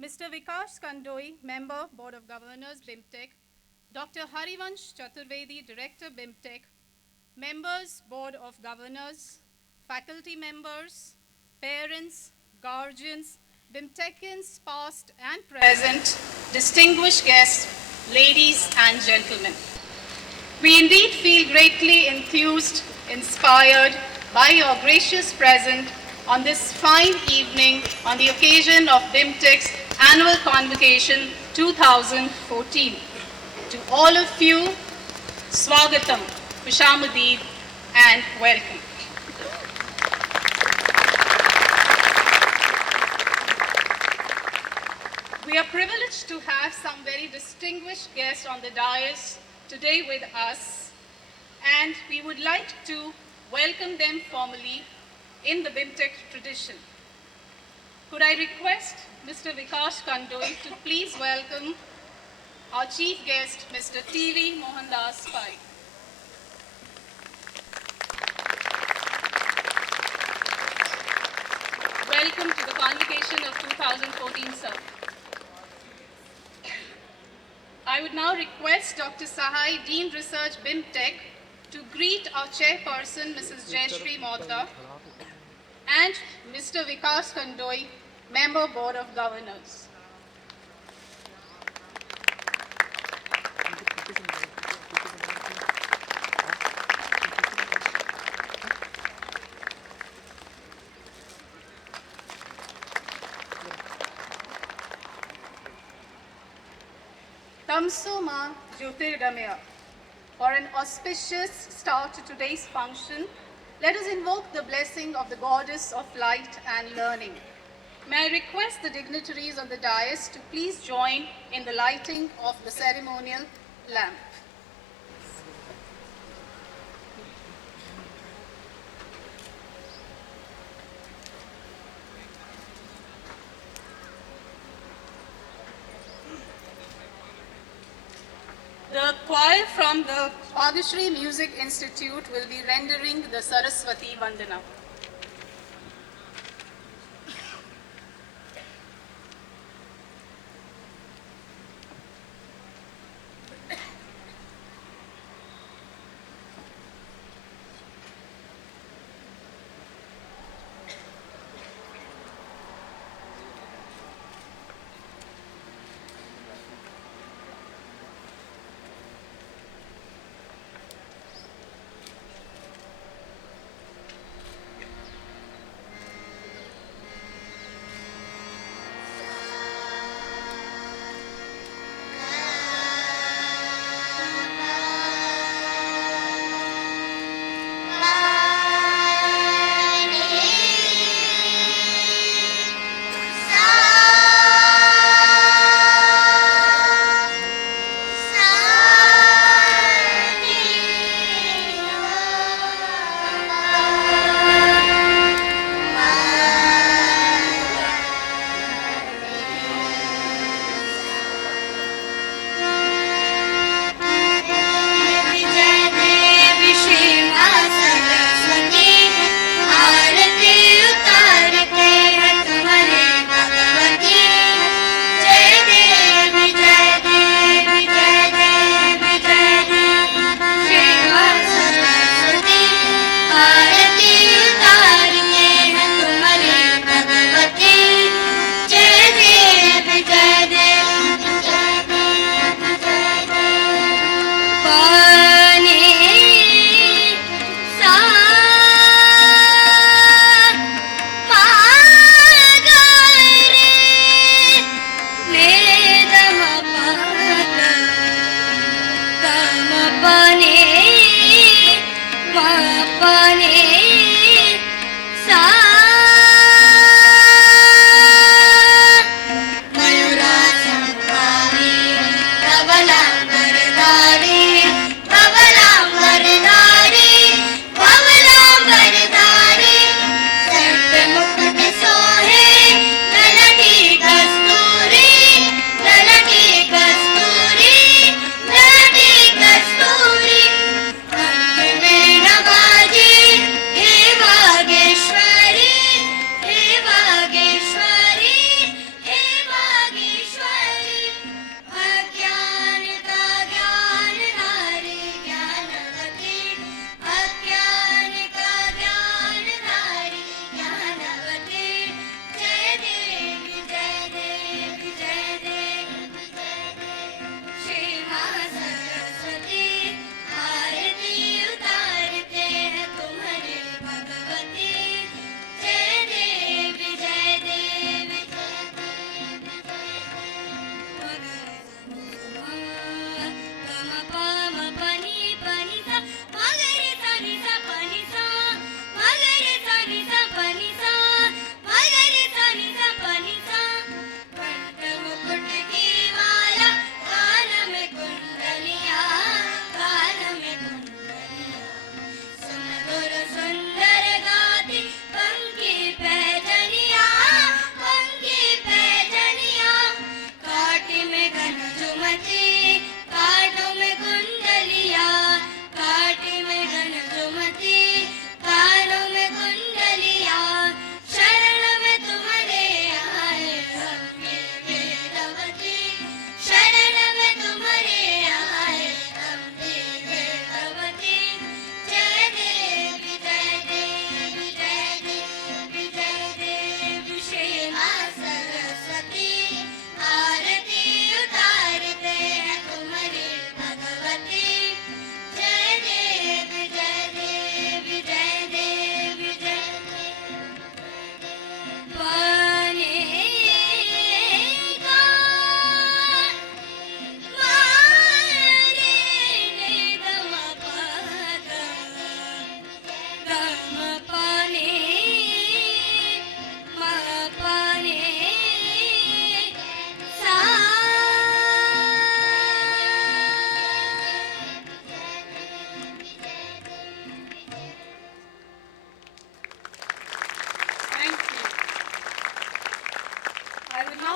Mr. Vikash Kandoi, Member, Board of Governors, BIMTech, Dr. Harivansh Chaturvedi, Director, BIMTech, Members, Board of Governors, faculty members, parents, guardians, BIMTechans past and present, distinguished guests, ladies and gentlemen. We indeed feel greatly enthused, inspired by your gracious presence on this fine evening on the occasion of BIMTech's annual convocation 2014. To all of you, Swagatam, Kushamadid, and welcome. We are privileged to have some very distinguished guests on the dais today with us, and we would like to welcome them formally in the BIMTech tradition. Could I request Mr. Vikash Kandoi to please welcome our chief guest, Mr. T.V. Mohandas Pai. Welcome to the convocation of 2014, sir. I would now request Dr. Sahai, Dean Research, BIMTech, to greet our chairperson, Mrs. Jayashree Modda, and Mr. Vikash Kandoi, Member, Board of Governors. Tamso Ma Jyotirgamaya. For an auspicious start to today's function, let us invoke the blessing of the goddess of light and learning. May I request the dignitaries on the dais to please join in the lighting of the ceremonial lamp. The choir from the Bhagyashree Music Institute will be rendering the Saraswati Vandana.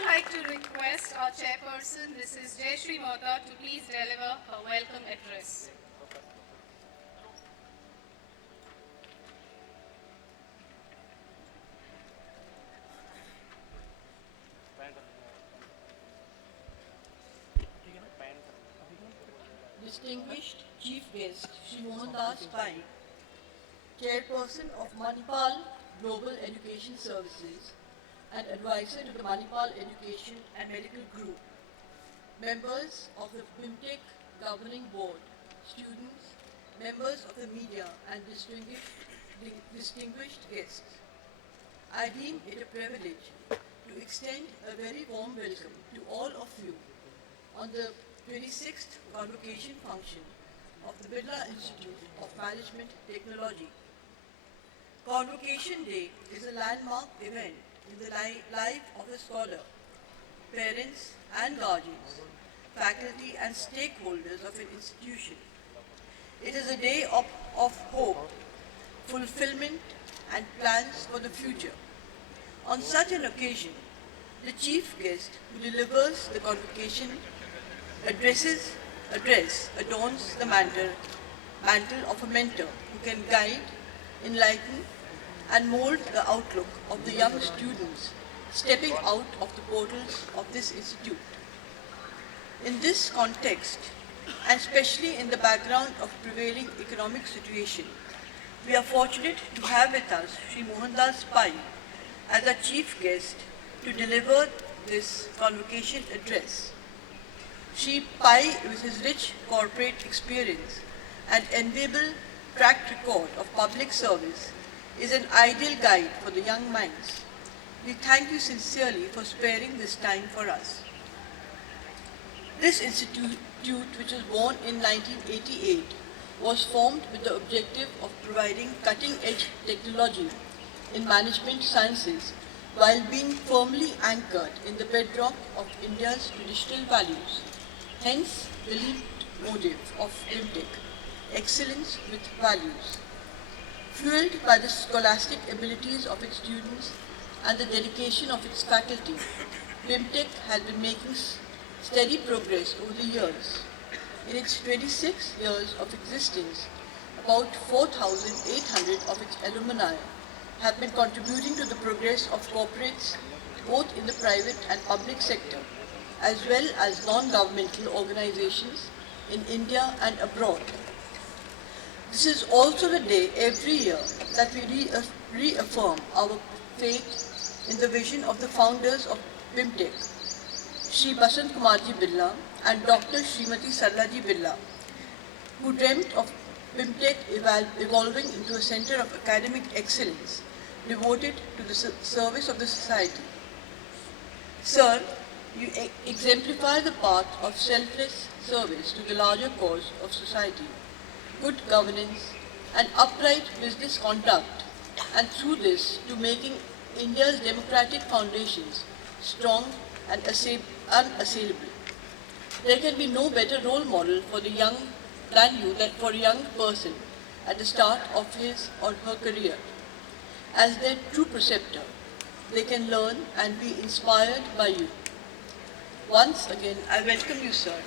now like to request our chairperson, Mrs. Jayashree Mohta, to please deliver her welcome address. Distinguished Chief Guest Shri Mohandas Pai, Chairperson of Manipal Global Education Services and Advisor to the Manipal Education and Medical Group, members of the BIMTech Governing Board, students, members of the media and distinguished guests. I deem it a privilege to extend a very warm welcome to all of you on the 26th convocation function of the Birla Institute of Management Technology. Convocation Day is a landmark event in the life of a scholar, parents and guardians, faculty and stakeholders of an institution. It is a day of hope, fulfillment and plans for the future. On such an occasion, the chief guest who delivers the convocation address adorns the mantle of a mentor who can guide, enlighten, and mold the outlook of the young students stepping out of the portals of this institute. In this context, and especially in the background of prevailing economic situation, we are fortunate to have with us Shri Mohandas Pai as our chief guest to deliver this convocation address. Shri Pai, with his rich corporate experience and enviable track record of public service, is an ideal guide for the young minds. We thank you sincerely for sparing this time for us. This institute, which was born in 1988, was formed with the objective of providing cutting-edge technology in management sciences while being firmly anchored in the bedrock of India's traditional values. Hence, the lead motive of BIMTech, excellence with values. Fueled by the scholastic abilities of its students and the dedication of its faculty, BIMTech has been making steady progress over the years. In its 26 years of existence, about 4,800 of its alumni have been contributing to the progress of corporates both in the private and public sector, as well as non-governmental organizations in India and abroad. This is also the day every year that we reaffirm our faith in the vision of the founders of BIMTech, Shri Basant Kumarji Birla and Dr. Srimati Sarlaji Birla, who dreamt of BIMTech evolving into a center of academic excellence devoted to the service of the society. Sir, you exemplify the path of selfless service to the larger cause of society, good governance and upright business conduct, and through this to making India's democratic foundations strong and unassailable. There can be no better role model for the young than you for a young person at the start of his or her career. As their true preceptor, they can learn and be inspired by you. Once again, I welcome you, sir,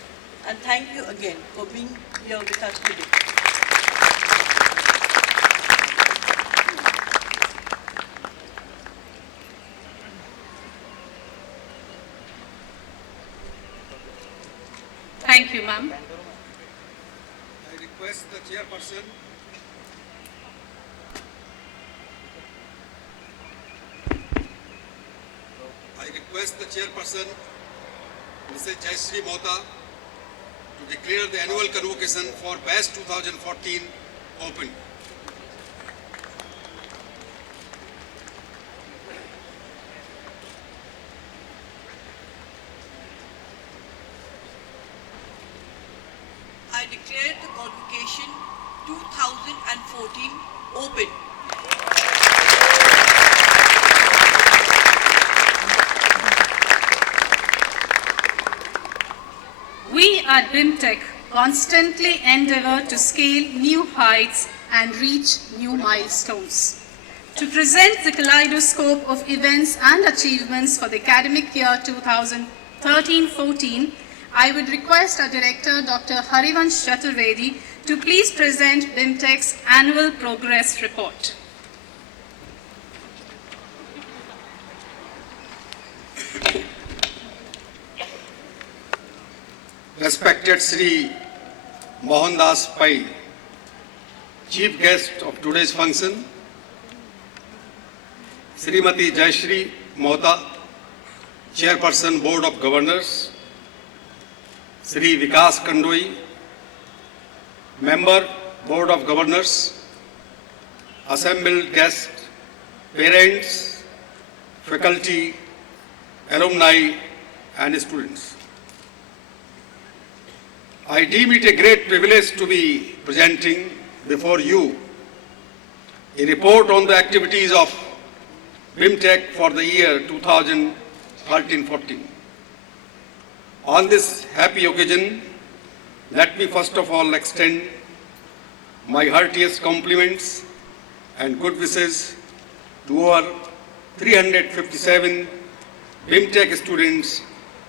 and thank you again for being here with us today. Thank you, ma'am. I request the chairperson Mrs. Jayashree Mohta to declare the annual convocation for BAS 2014 open. I declare the convocation 2014 open. We at BIMTech constantly endeavor to scale new heights and reach new milestones. To present the kaleidoscope of events and achievements for the academic year 2013-14, I would request our Director, Dr. Harivansh Chaturvedi, to please present BIMTEC's Annual Progress Report. Respected Sri Mohandas Pai, Chief Guest of today's function, Srimati Jayashree Mohta, Chairperson Board of Governors, Sri Vikas Kandoi, Member Board of Governors, assembled guests, parents, faculty, alumni and students. I deem it a great privilege to be presenting before you a report on the activities of BIMTEC for the year 2013-14. On this happy occasion, let me first of all extend my heartiest compliments and good wishes to our 357 BIMTEC students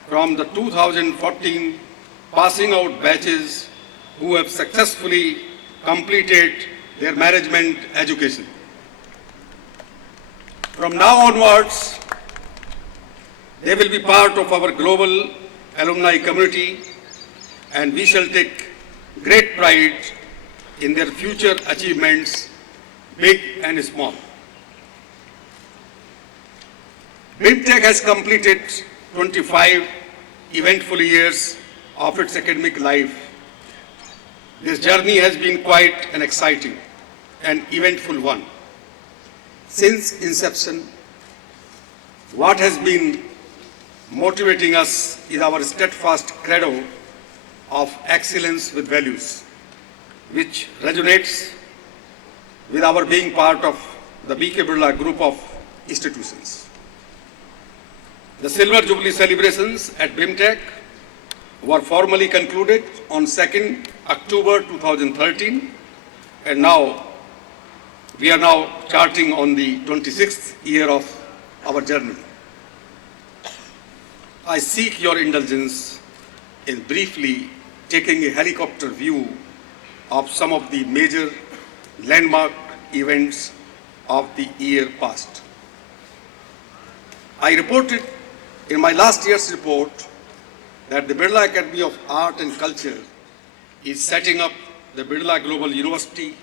from the 2014 passing out batches who have successfully completed their management education. From now onwards, they will be part of our global alumni community and we shall take great pride in their future achievements, big and small. BIMTEC has completed 25 eventful years of its academic life. This journey has been quite an exciting and eventful one. Since inception, what has been motivating us is our steadfast credo of excellence with values, which resonates with our being part of the BK Birla group of institutions. The Silver Jubilee celebrations at BIMTEC were formally concluded on 2nd October 2013, and now we are now charting on the 26th year of our journey. I seek your indulgence in briefly taking a helicopter view of some of the major landmark events of the year past. I reported in my last year's report that the Birla Academy of Art and Culture is setting up the Birla Global University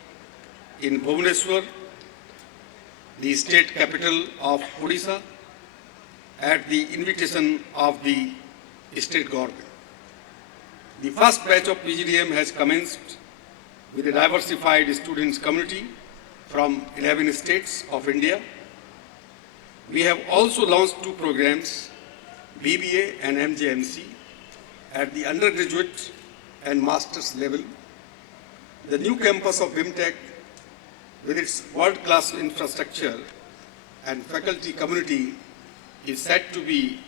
in Bhubaneswar, the state capital of Odisha, at the invitation of the state government. The first batch of PGDM has commenced with a diversified students community from 11 states of India. We have also launched two programs, BBA and MJMC, at the undergraduate and master's level. The new campus of BIMTEC, with its world-class infrastructure and faculty community, is said to be